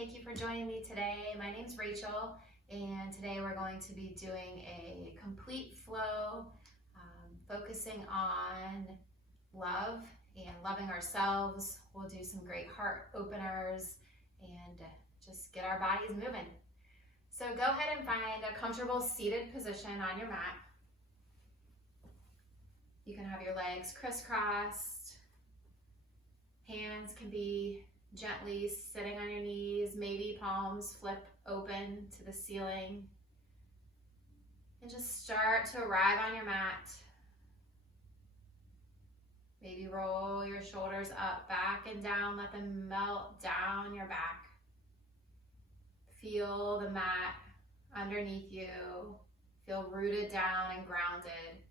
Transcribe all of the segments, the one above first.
Thank you for joining me today. My name's Rachel, and today we're going to be doing a complete flow, focusing on love and loving ourselves. We'll do some great heart openers and just get our bodies moving. So go ahead and find a comfortable seated position on your mat. You can have your legs crisscrossed. Hands can be gently sitting on your knees, maybe palms flip open to the ceiling. And just start to arrive on your mat. Maybe roll your shoulders up, back and down, let them melt down your back. Feel the mat underneath you. Feel rooted down and grounded.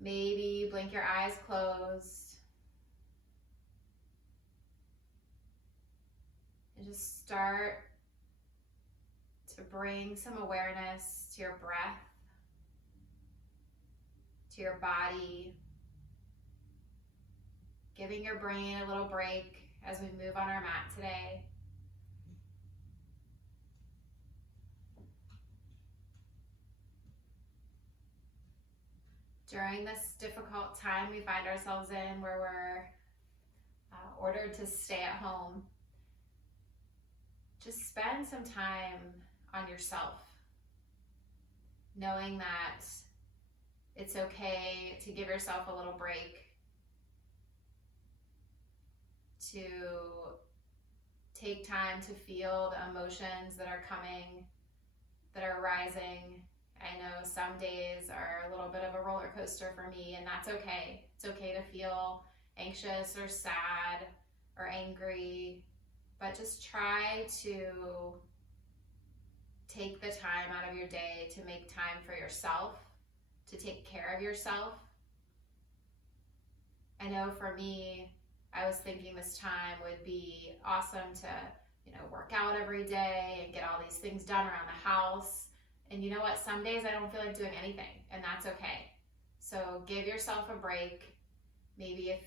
Maybe blink your eyes closed. And just start to bring some awareness to your breath, to your body, giving your brain a little break as we move on our mat today. During this difficult time we find ourselves in, where we're ordered to stay at home, just spend some time on yourself, knowing that it's okay to give yourself a little break, to take time to feel the emotions that are coming, that are rising. I know some days are a little bit of a roller coaster for me, and that's okay. It's okay to feel anxious or sad or angry, but just try to take the time out of your day to make time for yourself, to take care of yourself. I know for me, I was thinking this time would be awesome to, work out every day and get all these things done around the house. And you know what? Some days I don't feel like doing anything, and that's okay. So give yourself a break. Maybe if,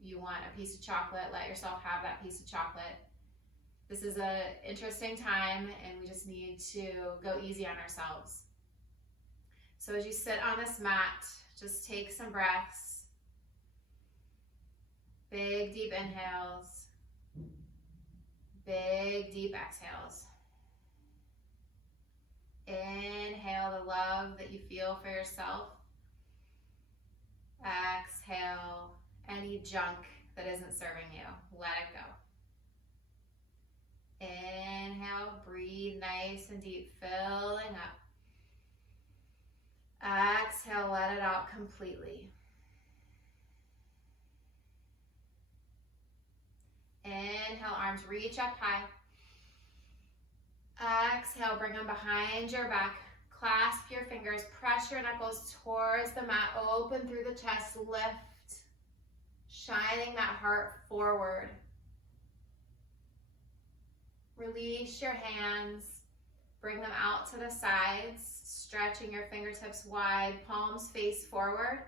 you want a piece of chocolate, let yourself have that piece of chocolate. This is an interesting time, and we just need to go easy on ourselves. So as you sit on this mat, just take some breaths. Big, deep inhales. Big, deep exhales. Inhale the love that you feel for yourself. Exhale any junk that isn't serving you. Let it go. Inhale, breathe nice and deep, filling up. Exhale, let it out completely. Inhale, arms reach up high. Exhale, bring them behind your back. Clasp your fingers, press your knuckles towards the mat, open through the chest, lift, shining that heart forward. Release your hands, bring them out to the sides, stretching your fingertips wide, palms face forward.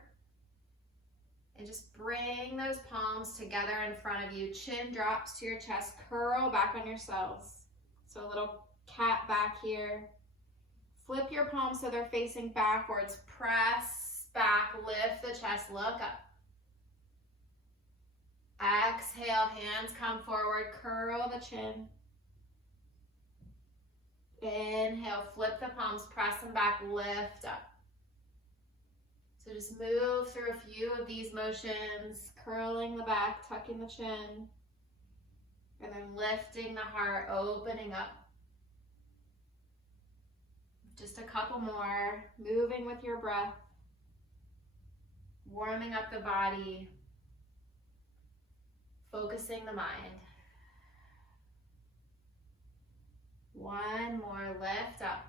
And just bring those palms together in front of you. Chin drops to your chest, curl back on yourselves. So a little cat back here. Flip your palms so they're facing backwards. Press back, lift the chest, look up. Exhale, hands come forward, curl the chin. Inhale, flip the palms, press them back, lift up. So just move through a few of these motions, curling the back, tucking the chin, and then lifting the heart, opening up. Just a couple more, moving with your breath, warming up the body, focusing the mind. One more, lift up.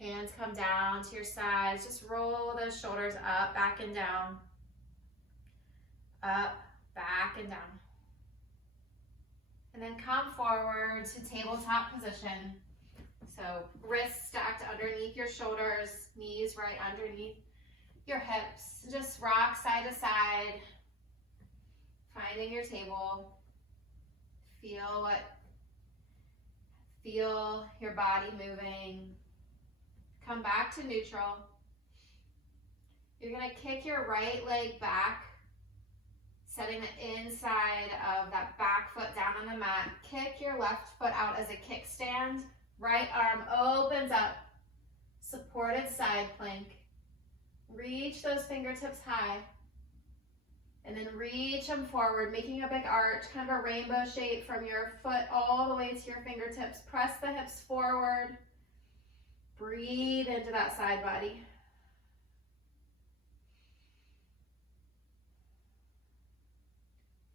Hands come down to your sides. Just roll those shoulders up, back and down. Up, back and down. And then come forward to tabletop position. So wrists stacked underneath your shoulders, knees right underneath your hips. Just rock side to side, finding your table. Feel your body moving. Come back to neutral. You're gonna kick your right leg back, setting the inside of that back foot down on the mat. Kick your left foot out as a kickstand. Right arm opens up. Supported side plank. Reach those fingertips high. And then reach them forward, making a big arch, kind of a rainbow shape from your foot all the way to your fingertips. Press the hips forward. Breathe into that side body.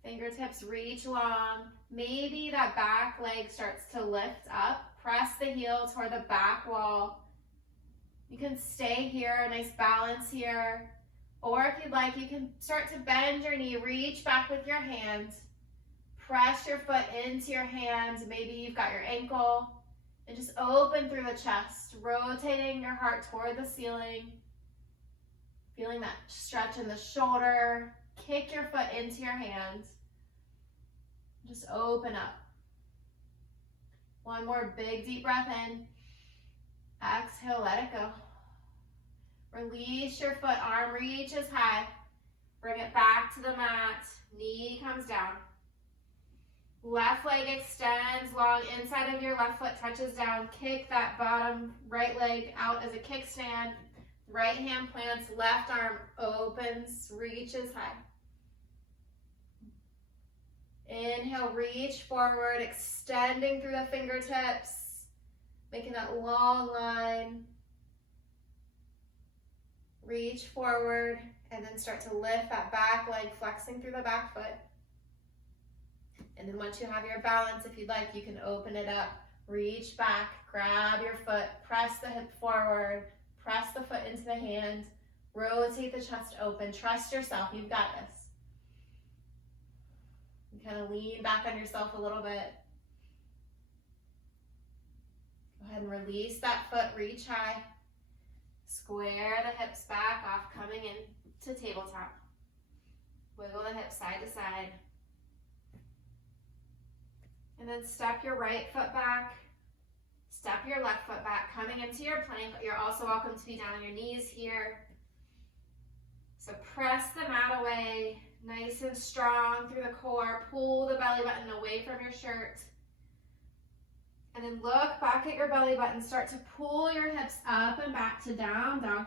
Fingertips reach long. Maybe that back leg starts to lift up. Press the heel toward the back wall. You can stay here, nice balance here. Or if you'd like, you can start to bend your knee, reach back with your hand. Press your foot into your hand. Maybe you've got your ankle. And just open through the chest, rotating your heart toward the ceiling. Feeling that stretch in the shoulder. Kick your foot into your hand. Just open up. One more big deep breath in. Exhale, let it go. Release your foot, arm reaches high. Bring it back to the mat. Knee comes down. Left leg extends long. Inside of your left foot touches down. Kick that bottom right leg out as a kickstand. Right hand plants, left arm opens, reaches high. Inhale, reach forward, extending through the fingertips, making that long line. Reach forward, and then start to lift that back leg, flexing through the back foot. And then once you have your balance, if you'd like, you can open it up. Reach back, grab your foot, press the hip forward, press the foot into the hand, rotate the chest open. Trust yourself, you've got this. You kind of lean back on yourself a little bit. Go ahead and release that foot, reach high. Square the hips back off, coming into tabletop. Wiggle the hips side to side. And then step your right foot back. Step your left foot back, coming into your plank. You're also welcome to be down on your knees here. So press the mat away, nice and strong through the core. Pull the belly button away from your shirt. And then look back at your belly button. Start to pull your hips up and back to down dog.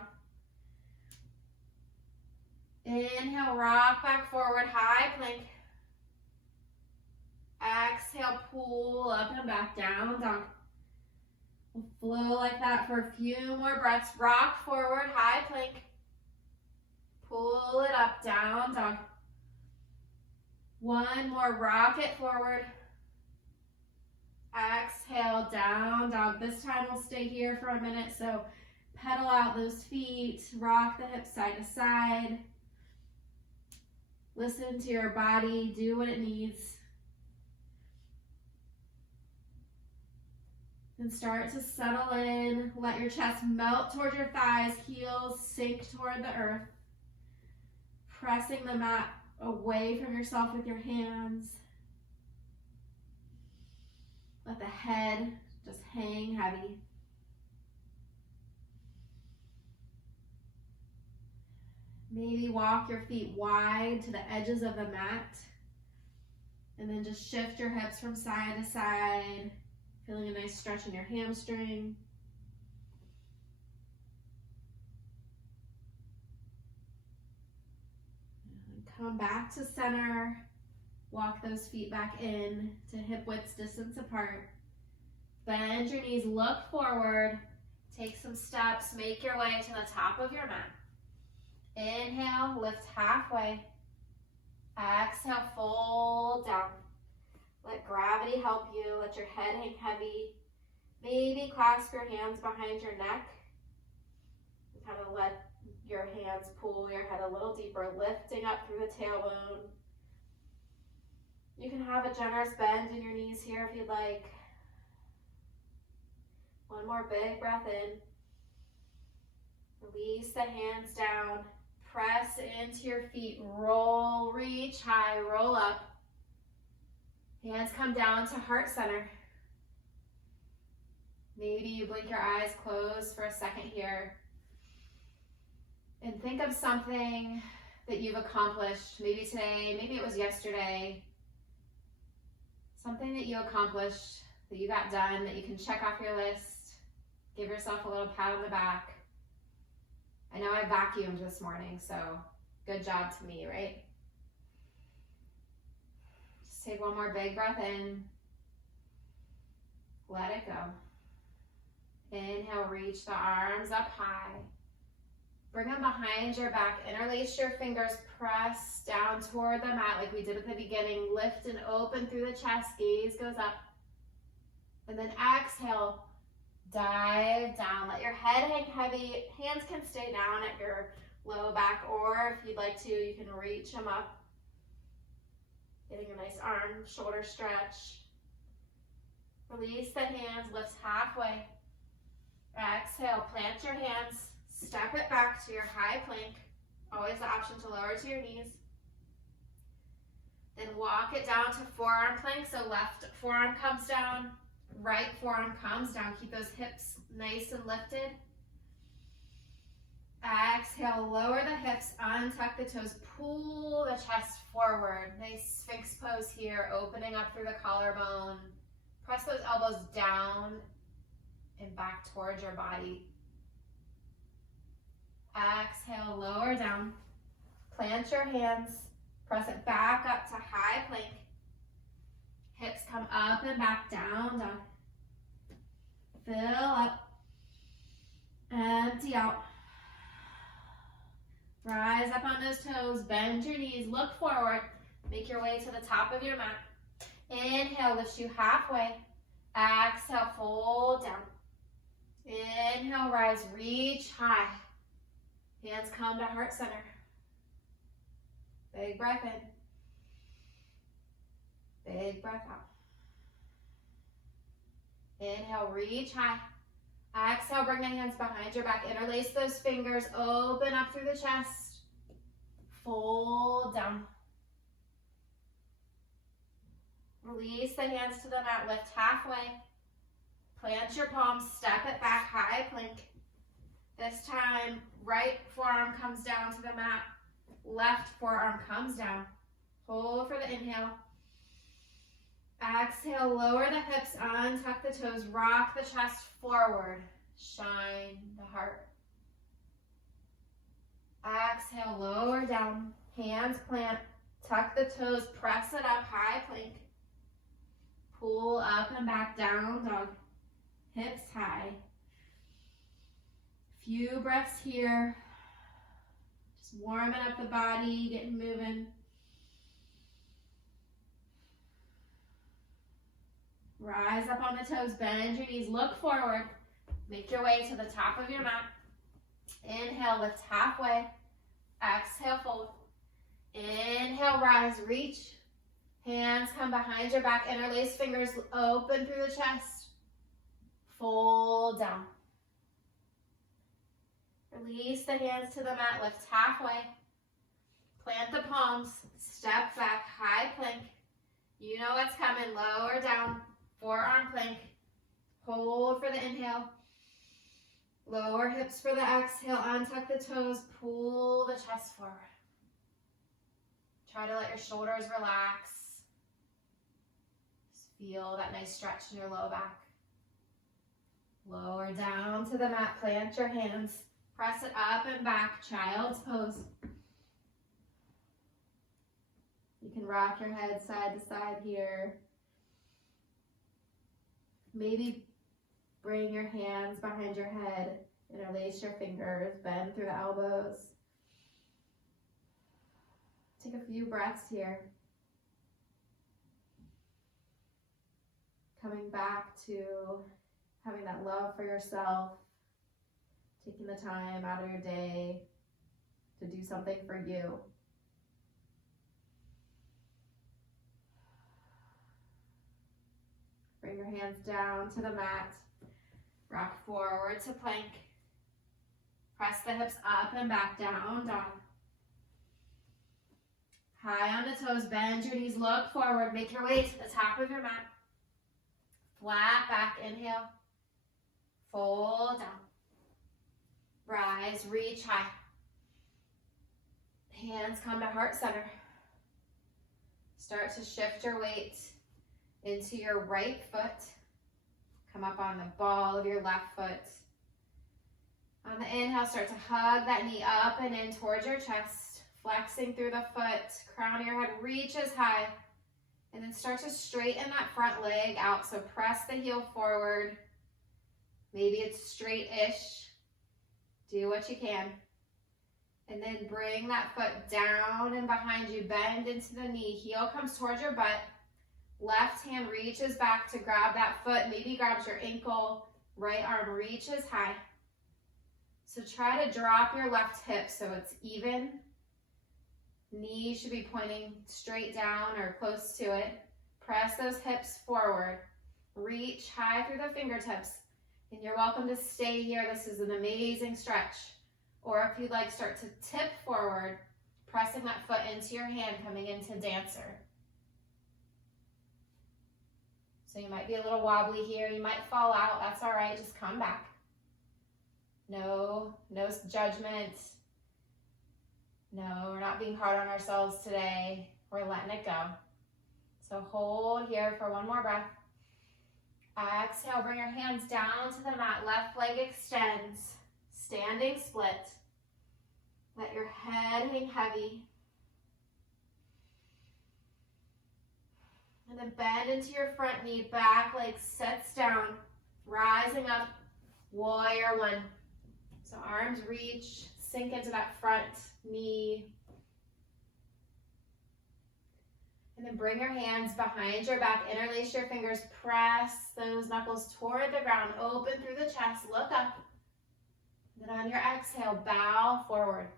Inhale, rock back forward, high plank. Exhale, pull up and back, down dog. We'll flow like that for a few more breaths. Rock forward, high plank. Pull it up, down dog. One more, rock it forward. Exhale, down dog. This time we'll stay here for a minute, so pedal out those feet, rock the hips side to side. Listen to your body, do what it needs. And start to settle in. Let your chest melt toward your thighs, heels sink toward the earth. Pressing the mat away from yourself with your hands. Let the head just hang heavy. Maybe walk your feet wide to the edges of the mat. And then just shift your hips from side to side. Feeling a nice stretch in your hamstring. And come back to center. Walk those feet back in to hip width distance apart. Bend your knees, look forward. Take some steps, make your way to the top of your mat. Inhale, lift halfway. Exhale, fold down. Let gravity help you. Let your head hang heavy. Maybe clasp your hands behind your neck. Kind of let your hands pull your head a little deeper, lifting up through the tailbone. You can have a generous bend in your knees here if you'd like. One more big breath in. Release the hands down. Press into your feet. Roll, reach high, roll up. Hands come down to heart center. Maybe you blink your eyes, close for a second here. And think of something that you've accomplished, maybe today, maybe it was yesterday. Something that you accomplished, that you got done, that you can check off your list. Give yourself a little pat on the back. I know I vacuumed this morning, so good job to me, right? Just take one more big breath in. Let it go. Inhale, reach the arms up high. Bring them behind your back. Interlace your fingers. Press down toward the mat like we did at the beginning. Lift and open through the chest. Gaze goes up. And then exhale. Dive down. Let your head hang heavy. Hands can stay down at your low back, or if you'd like to, you can reach them up. Getting a nice arm, shoulder stretch. Release the hands. Lift halfway. Exhale. Plant your hands. Step it back to your high plank. Always the option to lower to your knees. Then walk it down to forearm plank. So left forearm comes down, right forearm comes down. Keep those hips nice and lifted. Exhale, lower the hips, untuck the toes, pull the chest forward. Nice Sphinx pose here, opening up through the collarbone. Press those elbows down and back towards your body. Exhale, lower down. Plant your hands. Press it back up to high plank. Hips come up and back, down, dog. Fill up. Empty out. Rise up on those toes. Bend your knees. Look forward. Make your way to the top of your mat. Inhale, lift you halfway. Exhale, fold down. Inhale, rise, reach high. Hands come to heart center. Big breath in. Big breath out. Inhale, reach high. Exhale, bring the hands behind your back. Interlace those fingers. Open up through the chest. Fold down. Release the hands to the mat. Lift halfway. Plant your palms. Step it back. High plank. This time, right forearm comes down to the mat. Left forearm comes down. Hold for the inhale. Exhale, lower the hips, untuck the toes, rock the chest forward. Shine the heart. Exhale, lower down. Hands plant. Tuck the toes, press it up, high plank. Pull up and back, down dog. Hips high. Few breaths here. Just warming up the body, getting moving. Rise up on the toes, bend your knees, look forward. Make your way to the top of your mat. Inhale, lift halfway. Exhale, fold. Inhale, rise, reach. Hands come behind your back, interlace fingers, open through the chest. Fold down. Release the hands to the mat, lift halfway. Plant the palms, step back, high plank. You know what's coming, lower down, forearm plank. Hold for the inhale. Lower hips for the exhale, untuck the toes, pull the chest forward. Try to let your shoulders relax. Just feel that nice stretch in your low back. Lower down to the mat, plant your hands. Press it up and back, child's pose. You can rock your head side to side here. Maybe bring your hands behind your head, interlace your fingers, bend through the elbows. Take a few breaths here. Coming back to having that love for yourself, taking the time out of your day to do something for you. Bring your hands down to the mat. Rock forward to plank. Press the hips up and back, down dog. High on the toes, bend your knees, look forward, make your way to the top of your mat. Flat back, inhale. Fold down. Rise, reach high. Hands come to heart center. Start to shift your weight into your right foot. Come up on the ball of your left foot. On the inhale, start to hug that knee up and in towards your chest. Flexing through the foot, crown of your head reaches high. And then start to straighten that front leg out. So press the heel forward. Maybe it's straight-ish. Do what you can. And then bring that foot down and behind you. Bend into the knee. Heel comes towards your butt. Left hand reaches back to grab that foot. Maybe grabs your ankle. Right arm reaches high. So try to drop your left hip so it's even. Knee should be pointing straight down or close to it. Press those hips forward. Reach high through the fingertips. And you're welcome to stay here. This is an amazing stretch. Or if you'd like, start to tip forward, pressing that foot into your hand, coming into dancer. So you might be a little wobbly here. You might fall out. That's all right. Just come back. No judgment. No, we're not being hard on ourselves today. We're letting it go. So hold here for one more breath. Exhale, bring your hands down to the mat. Left leg extends. Standing split. Let your head hang heavy. And then bend into your front knee. Back leg sits down. Rising up. Warrior one. So arms reach. Sink into that front knee. And then bring your hands behind your back. Interlace your fingers. Press those knuckles toward the ground. Open through the chest. Look up. Then on your exhale, bow forward.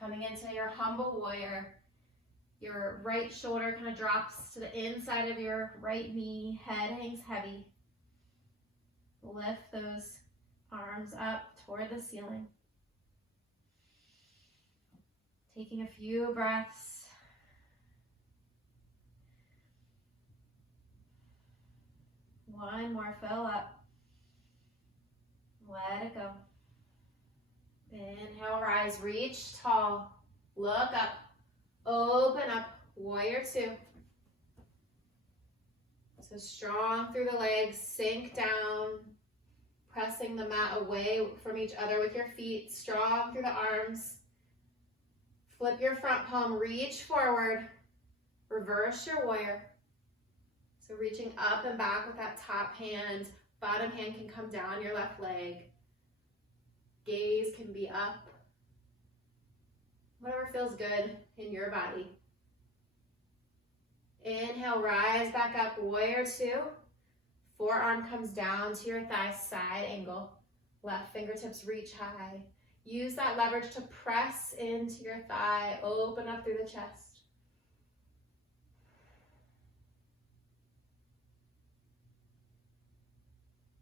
Coming into your humble warrior. Your right shoulder kind of drops to the inside of your right knee. Head hangs heavy. Lift those arms up toward the ceiling. Taking a few breaths. One more, fill up. Let it go. Inhale, rise, reach tall. Look up. Open up. Warrior two. So strong through the legs. Sink down. Pressing the mat away from each other with your feet. Strong through the arms. Flip your front palm. Reach forward. Reverse your warrior. So reaching up and back with that top hand. Bottom hand can come down your left leg. Gaze can be up. Whatever feels good in your body. Inhale, rise back up, warrior two. Forearm comes down to your thigh, side angle. Left fingertips reach high. Use that leverage to press into your thigh, open up through the chest.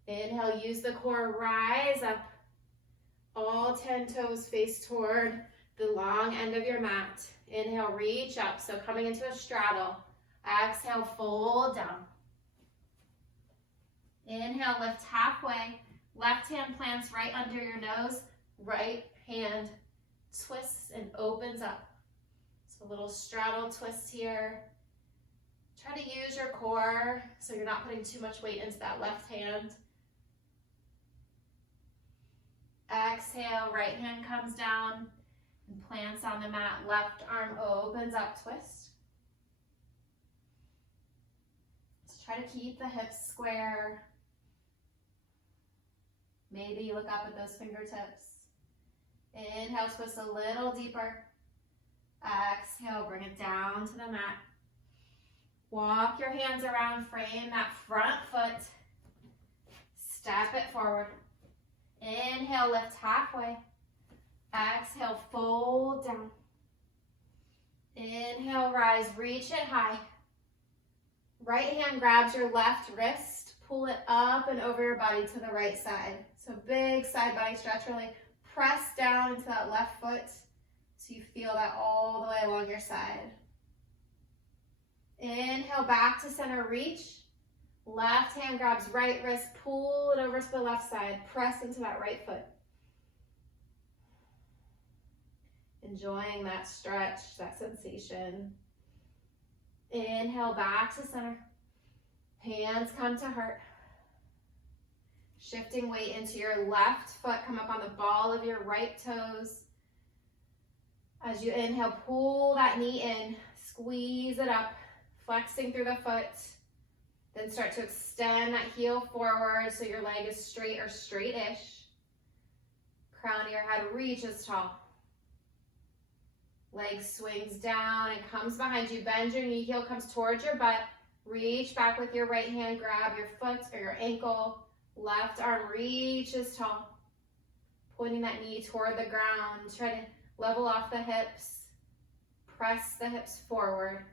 Inhale, use the core, rise up. All 10 toes face toward the long end of your mat. Inhale, reach up. So coming into a straddle. Exhale, fold down. Inhale, lift halfway. Left hand plants right under your nose. Right hand twists and opens up. So a little straddle twist here. Try to use your core so you're not putting too much weight into that left hand. Exhale, right hand comes down and plants on the mat. Left arm opens up, twist. Just try to keep the hips square. Maybe look up at those fingertips. Inhale, twist a little deeper. Exhale, bring it down to the mat. Walk your hands around, frame that front foot. Step it forward. Inhale, lift halfway. Exhale, fold down. Inhale, rise, reach it high. Right hand grabs your left wrist, pull it up and over your body to the right side. So big side body stretch, really press down into that left foot so you feel that all the way along your side. Inhale, back to center, reach. Left hand grabs right wrist, pull it over to the left side. Press into that right foot. Enjoying that stretch, that sensation. Inhale, back to center. Hands come to heart. Shifting weight into your left foot. Come up on the ball of your right toes. As you inhale, pull that knee in. Squeeze it up. Flexing through the foot. Then start to extend that heel forward so your leg is straight or straight-ish. Crown of your head reaches tall. Leg swings down and comes behind you. Bend your knee, heel comes towards your butt. Reach back with your right hand. Grab your foot or your ankle. Left arm reaches tall. Pointing that knee toward the ground. Try to level off the hips. Press the hips forward.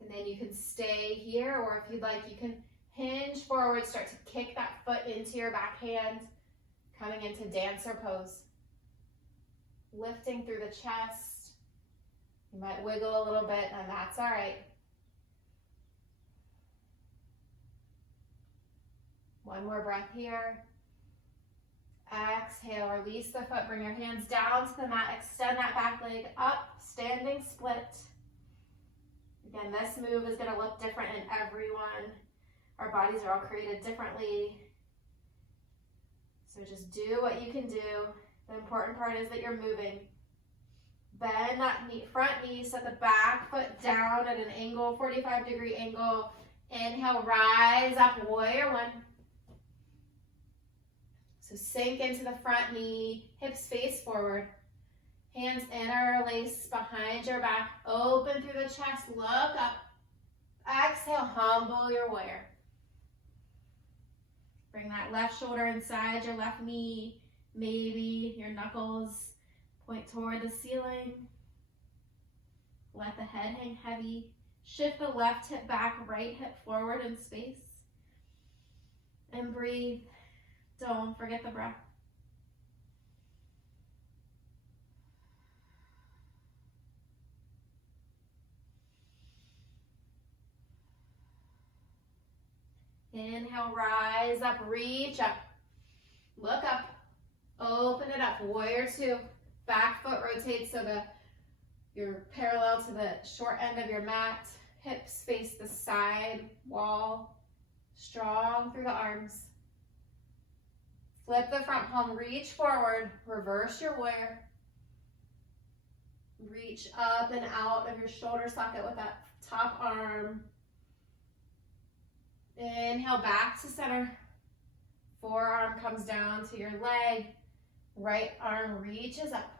And then you can stay here, or if you'd like, you can hinge forward. Start to kick that foot into your back hand. Coming into dancer pose. Lifting through the chest. You might wiggle a little bit, and that's all right. One more breath here. Exhale, release the foot. Bring your hands down to the mat. Extend that back leg up. Standing split. Again, this move is going to look different in everyone. Our bodies are all created differently. So just do what you can do. The important part is that you're moving. Bend that knee, front knee, set the back foot down at an angle, 45-degree angle. Inhale, rise up, warrior one. So sink into the front knee, hips face forward. Hands interlace behind your back. Open through the chest, look up. Exhale, humble your warrior. Bring that left shoulder inside your left knee. Maybe your knuckles point toward the ceiling. Let the head hang heavy. Shift the left hip back, right hip forward in space. And breathe. Don't forget the breath. Inhale, rise up, reach up. Look up. Open it up. Warrior two. Back foot rotates so you're parallel to the short end of your mat. Hips face the side wall. Strong through the arms. Flip the front palm. Reach forward. Reverse your warrior. Reach up and out of your shoulder socket with that top arm. Inhale, back to center. Forearm comes down to your leg. Right arm reaches up.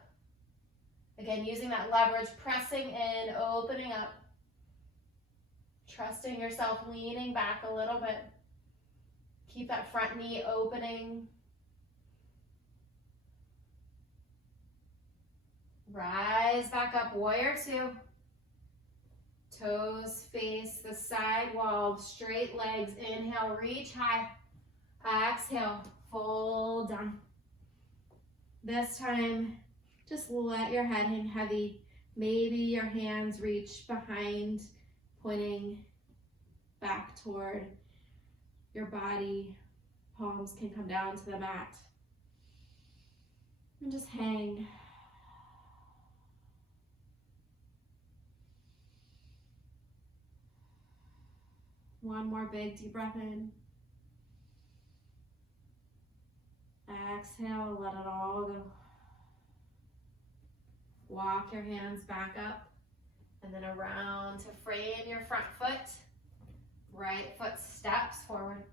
Again, using that leverage, pressing in, opening up. Trusting yourself, leaning back a little bit. Keep that front knee opening. Rise back up, warrior two. Toes face the side wall, straight legs. Inhale, reach high. Exhale, fold down. This time, just let your head hang heavy. Maybe your hands reach behind, pointing back toward your body. Palms can come down to the mat. And just hang. One more big deep breath in. Exhale, let it all go. Walk your hands back up and then around to frame your front foot. Right foot steps forward.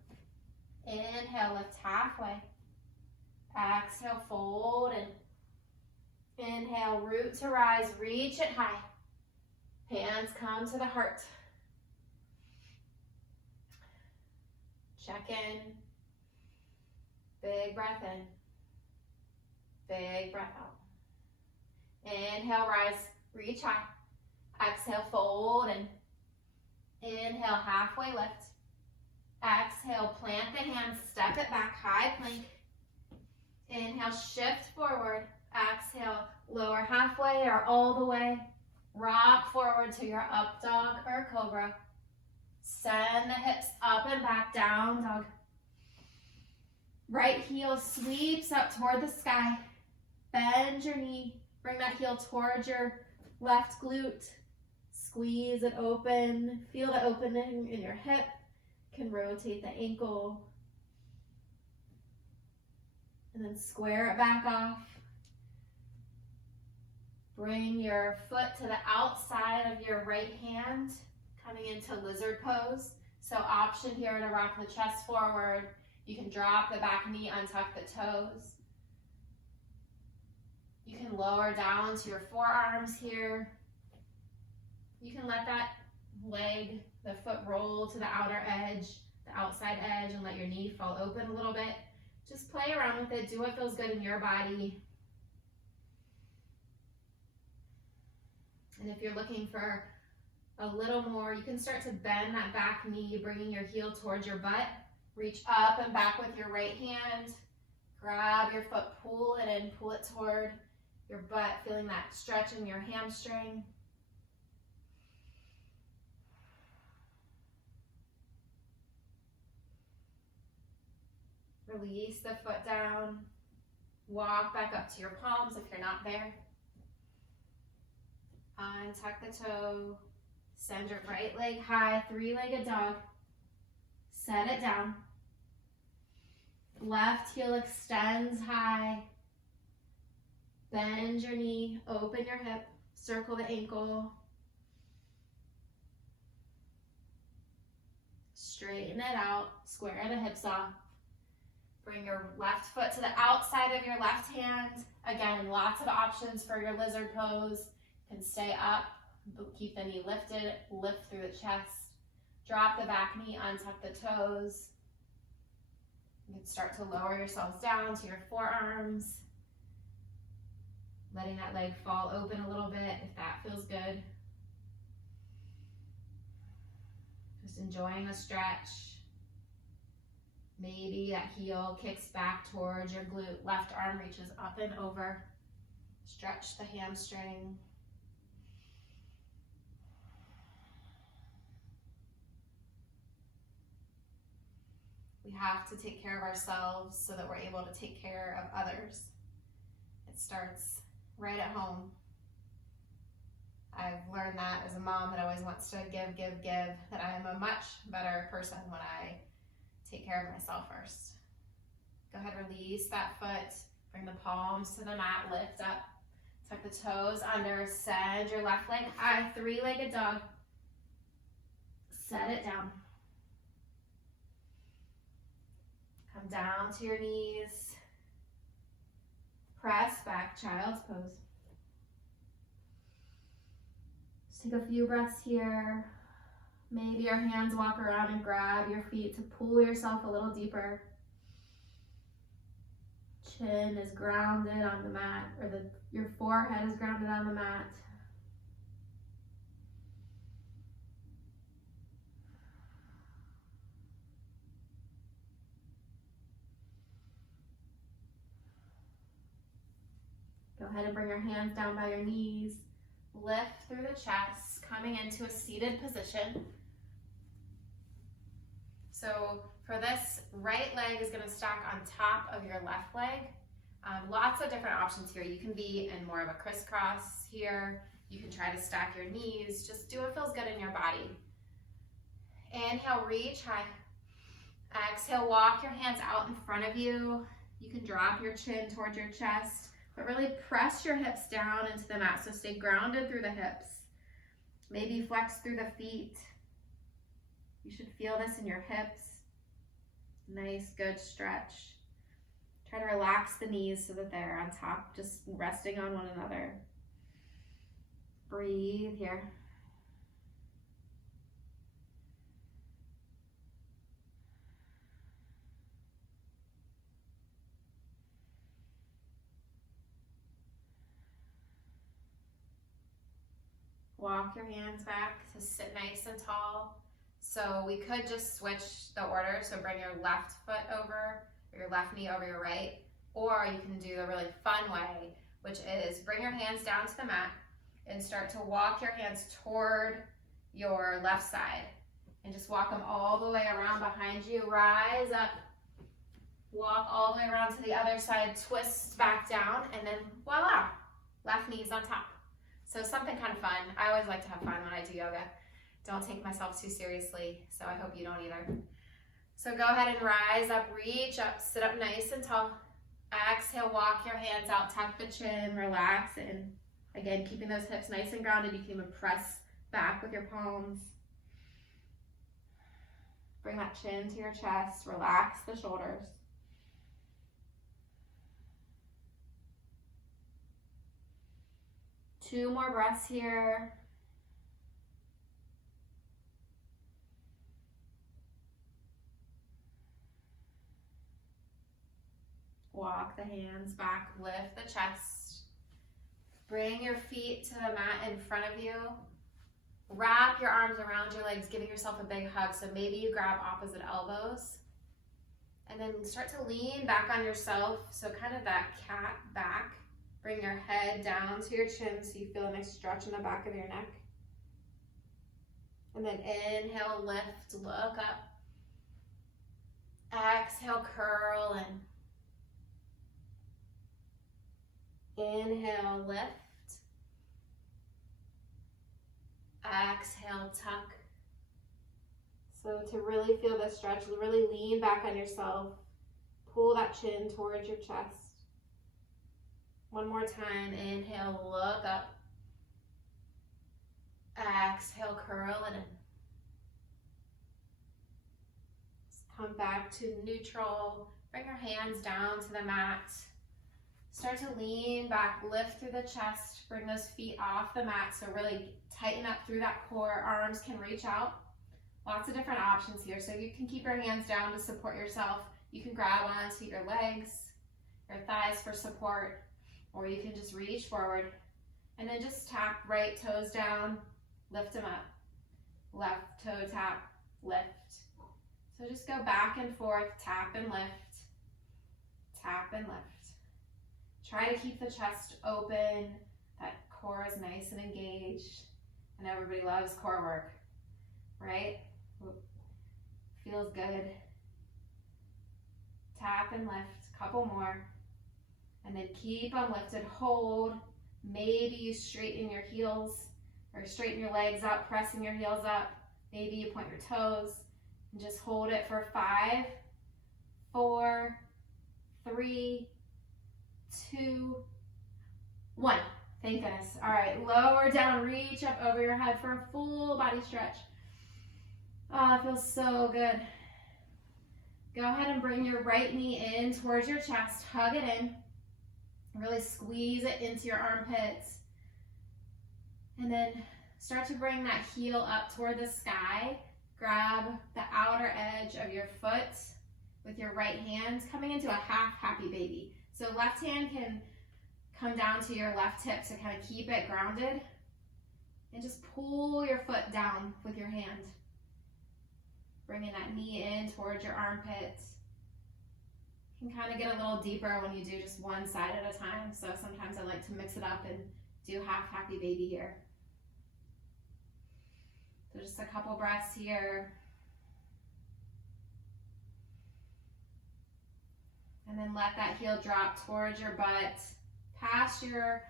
Inhale, lift halfway. Exhale, fold and inhale, root to rise, reach it high. Hands come to the heart. Check in. Big breath in. Big breath out. Inhale, rise, reach high. Exhale, fold and inhale, halfway lift. Exhale, plant the hands, step it back, high plank. Inhale, shift forward. Exhale, lower halfway or all the way. Rock forward to your up dog or cobra. Send the hips up and back, down dog. Right heel sweeps up toward the sky. Bend your knee. Bring that heel towards your left glute. Squeeze it open. Feel the opening in your hip. Can rotate the ankle. And then square it back off. Bring your foot to the outside of your right hand, coming into lizard pose. So option here to rock the chest forward. You can drop the back knee, untuck the toes. You can lower down to your forearms here. You can let that leg, the foot roll to the outer edge, the outside edge, and let your knee fall open a little bit. Just play around with it. Do what feels good in your body. And if you're looking for a little more, you can start to bend that back knee, bringing your heel towards your butt. Reach up and back with your right hand. Grab your foot, pull it in, pull it toward your butt, feeling that stretch in your hamstring. Release the foot down. Walk back up to your palms if you're not there. Untuck the toe. Send your right leg high, three-legged dog. Set it down. Left heel extends high. Bend your knee, open your hip, circle the ankle. Straighten it out, square the hips off. Bring your left foot to the outside of your left hand. Again, lots of options for your lizard pose. You can stay up, keep the knee lifted, lift through the chest. Drop the back knee, untuck the toes. You can start to lower yourselves down to your forearms. Letting that leg fall open a little bit if that feels good. Just enjoying the stretch. Maybe that heel kicks back towards your glute. Left arm reaches up and over. Stretch the hamstring. We have to take care of ourselves so that we're able to take care of others. It starts right at home. I've learned that as a mom that always wants to give, that I am a much better person when I take care of myself first. Go ahead, release that foot. Bring the palms to the mat, lift up. Tuck the toes under, send your left leg high, three-legged dog. Set it down. Come down to your knees. Press back, child's pose. Just take a few breaths here. Maybe your hands walk around and grab your feet to pull yourself a little deeper. Chin is grounded on the mat, or your forehead is grounded on the mat. Go ahead and bring your hands down by your knees. Lift through the chest, coming into a seated position. So for this, right leg is going to stack on top of your left leg. Lots of different options here. You can be in more of a crisscross here. You can try to stack your knees. Just do what feels good in your body. Inhale, reach high. Exhale, walk your hands out in front of you. You can drop your chin towards your chest, but really press your hips down into the mat. So stay grounded through the hips. Maybe flex through the feet. You should feel this in your hips. Nice, good stretch. Try to relax the knees so that they're on top, just resting on one another. Breathe here. Walk your hands back to sit nice and tall. So we could just switch the order. So bring your left foot over, or your left knee over your right. Or you can do the really fun way, which is bring your hands down to the mat. and start to walk your hands toward your left side. And just walk them all the way around behind you. Rise up. Walk all the way around to the other side. Twist back down. And then voila, left knee's on top. So something kind of fun. I always like to have fun when I do yoga. Don't take myself too seriously, so I hope you don't either. So go ahead and rise up, reach up, sit up nice and tall. Exhale, walk your hands out, tuck the chin, relax. And again, keeping those hips nice and grounded. You can even press back with your palms. Bring that chin to your chest, relax the shoulders. Two more breaths here. Walk the hands back, lift the chest. Bring your feet to the mat in front of you. Wrap your arms around your legs, giving yourself a big hug. So maybe you grab opposite elbows. And then start to lean back on yourself. So kind of that cat back. Bring your head down to your chin so you feel a nice stretch in the back of your neck. And then inhale, lift, look up. Exhale, curl and inhale, lift. Exhale, tuck. So to really feel this stretch, really lean back on yourself. Pull that chin towards your chest. One more time. Inhale, look up. Exhale, curl it in. Just come back to neutral. Bring your hands down to the mat. Start to lean back, lift through the chest, bring those feet off the mat, so really tighten up through that core. Arms can reach out. Lots of different options here, so you can keep your hands down to support yourself. You can grab onto your legs, your thighs for support, or you can just reach forward. And then just tap right toes down, lift them up. Left toe tap, lift. So just go back and forth, tap and lift, tap and lift. Try to keep the chest open. That core is nice and engaged. And everybody loves core work, right? Feels good. Tap and lift, couple more. And then keep them lifted, hold. Maybe you straighten your heels or straighten your legs out, pressing your heels up. Maybe you point your toes and just hold it for 5, 4, 3, 2, 1. Thank goodness. All right, lower down, reach up over your head for a full body stretch. Oh, it feels so good. Go ahead and bring your right knee in towards your chest, hug it in. Really squeeze it into your armpits. And then start to bring that heel up toward the sky. Grab the outer edge of your foot with your right hand, coming into a half happy baby. So left hand can come down to your left hip to kind of keep it grounded. And just pull your foot down with your hand. Bringing that knee in towards your armpits. You can kind of get a little deeper when you do just one side at a time. So sometimes I like to mix it up and do half happy baby here. So just a couple breaths here. And then let that heel drop towards your butt. Pass your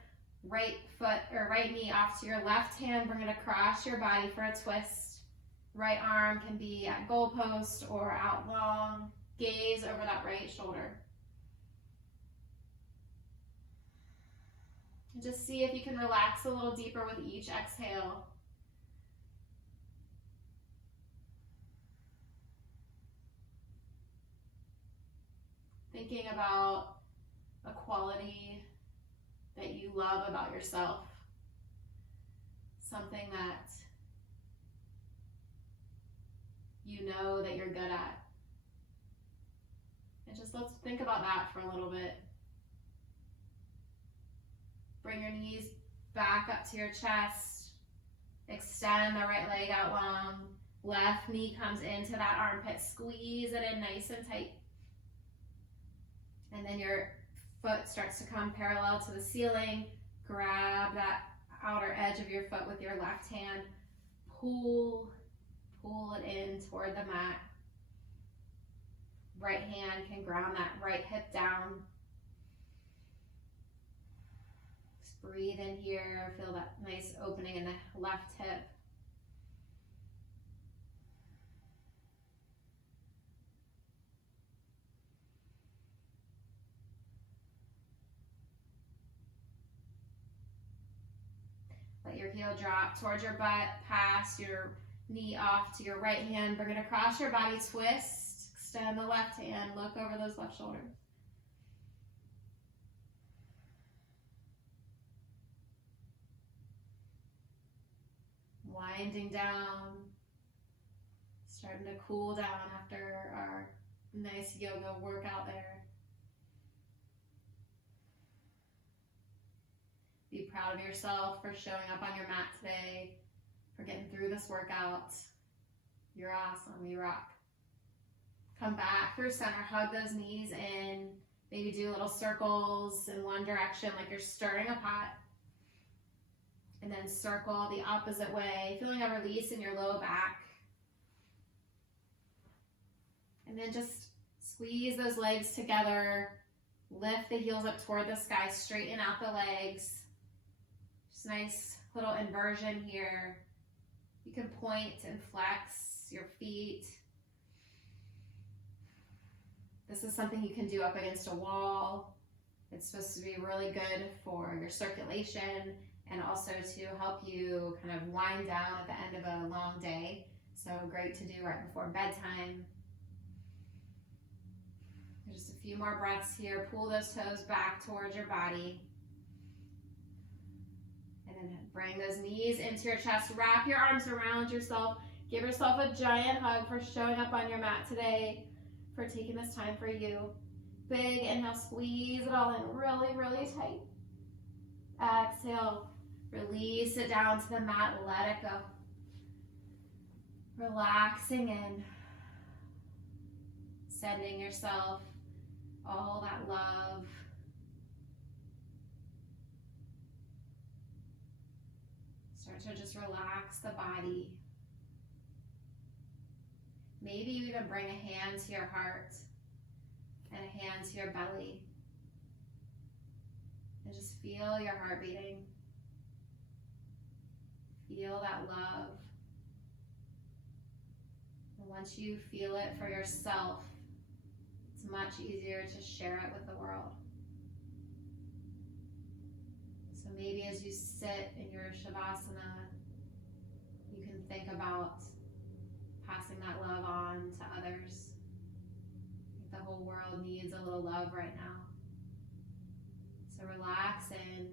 right foot or right knee off to your left hand. Bring it across your body for a twist. Right arm can be at goalpost or out long. Gaze over that right shoulder. And just see if you can relax a little deeper with each exhale. Thinking about a quality that you love about yourself. Something that you know that you're good at. And just let's think about that for a little bit. Bring your knees back up to your chest. Extend the right leg out long. Left knee comes into that armpit. Squeeze it in nice and tight. And then your foot starts to come parallel to the ceiling. Grab that outer edge of your foot with your left hand. Pull it in toward the mat. Right hand can ground that right hip down. Just breathe in here. Feel that nice opening in the left hip. Let your heel drop towards your butt, pass your knee off to your right hand. Bring it across your body, twist. Extend the left hand, look over those left shoulders. Winding down, starting to cool down after our nice yoga workout there. Be proud of yourself for showing up on your mat today, for getting through this workout. You're awesome, you rock. Come back through center, hug those knees in. Maybe do little circles in one direction like you're stirring a pot. And then circle the opposite way, feeling a release in your low back. And then just squeeze those legs together. Lift the heels up toward the sky, straighten out the legs. Just nice little inversion here. You can point and flex your feet. This is something you can do up against a wall. It's supposed to be really good for your circulation and also to help you kind of wind down at the end of a long day. So great to do right before bedtime. Just a few more breaths here. Pull those toes back towards your body. And then bring those knees into your chest. Wrap your arms around yourself. Give yourself a giant hug for showing up on your mat today, for taking this time for you. Big inhale, squeeze it all in really, really tight. Exhale, release it down to the mat, let it go. Relaxing in, sending yourself all that love. Start to just relax the body. Maybe you even bring a hand to your heart and a hand to your belly. And just feel your heart beating. Feel that love. And once you feel it for yourself, it's much easier to share it with the world. So maybe as you sit in your Shavasana, you can think about passing that love on to others. The whole world needs a little love right now. So relax in,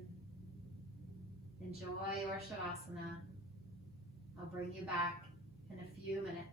enjoy your Shavasana. I'll bring you back in a few minutes.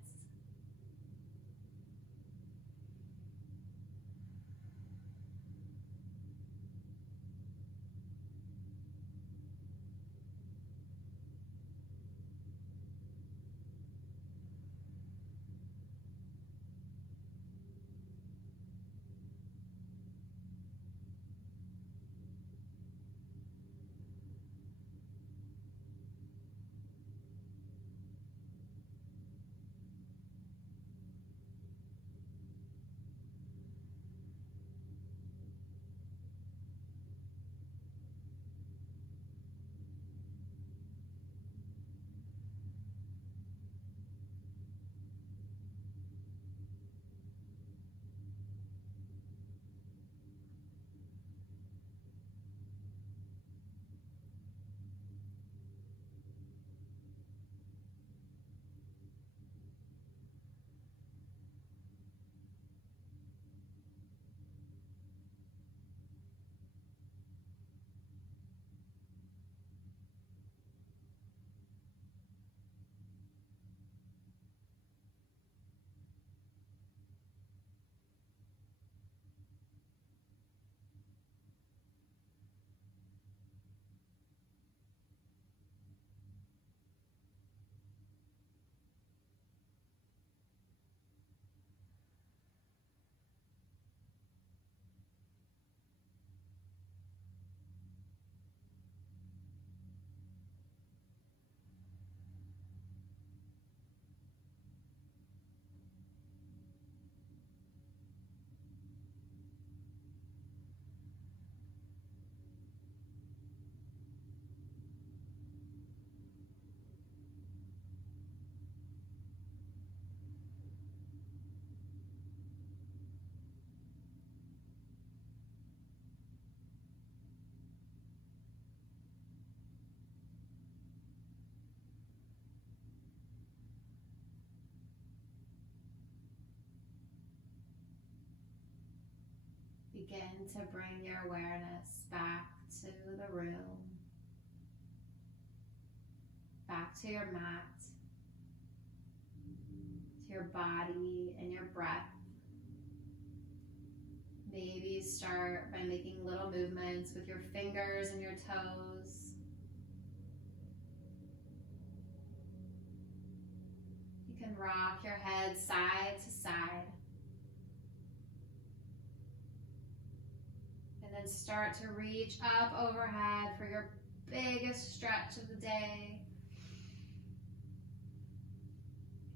Begin to bring your awareness back to the room, back to your mat, to your body and your breath. Maybe start by making little movements with your fingers and your toes. You can rock your head side to side. And then start to reach up overhead for your biggest stretch of the day.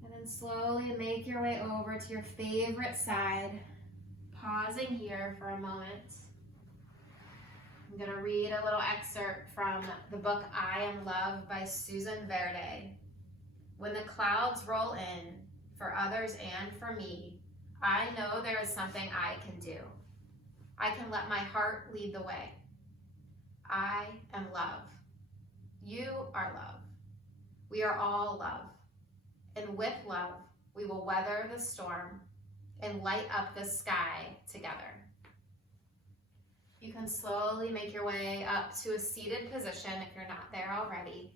And then slowly make your way over to your favorite side. Pausing here for a moment. I'm going to read a little excerpt from the book I Am Love by Susan Verde. When the clouds roll in, for others and for me, I know there is something I can do. I can let my heart lead the way. I am love. You are love. We are all love. And with love, we will weather the storm and light up the sky together. You can slowly make your way up to a seated position if you're not there already.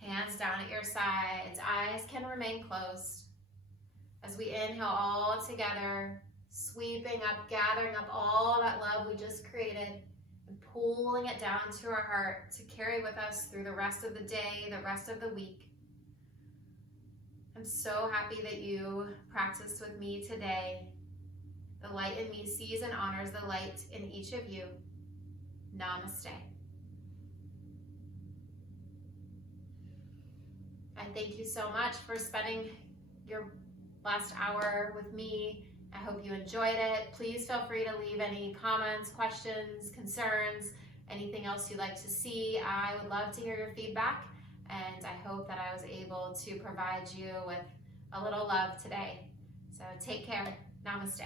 Hands down at your sides, eyes can remain closed. As we inhale all together, sweeping up, gathering up all that love we just created and pulling it down to our heart to carry with us through the rest of the day, the rest of the week. I'm so happy that you practiced with me today. The light in me sees and honors the light in each of you. Namaste. I thank you so much for spending your last hour with me. I hope you enjoyed it. Please feel free to leave any comments, questions, concerns, anything else you'd like to see. I would love to hear your feedback. And I hope that I was able to provide you with a little love today. So take care. Namaste.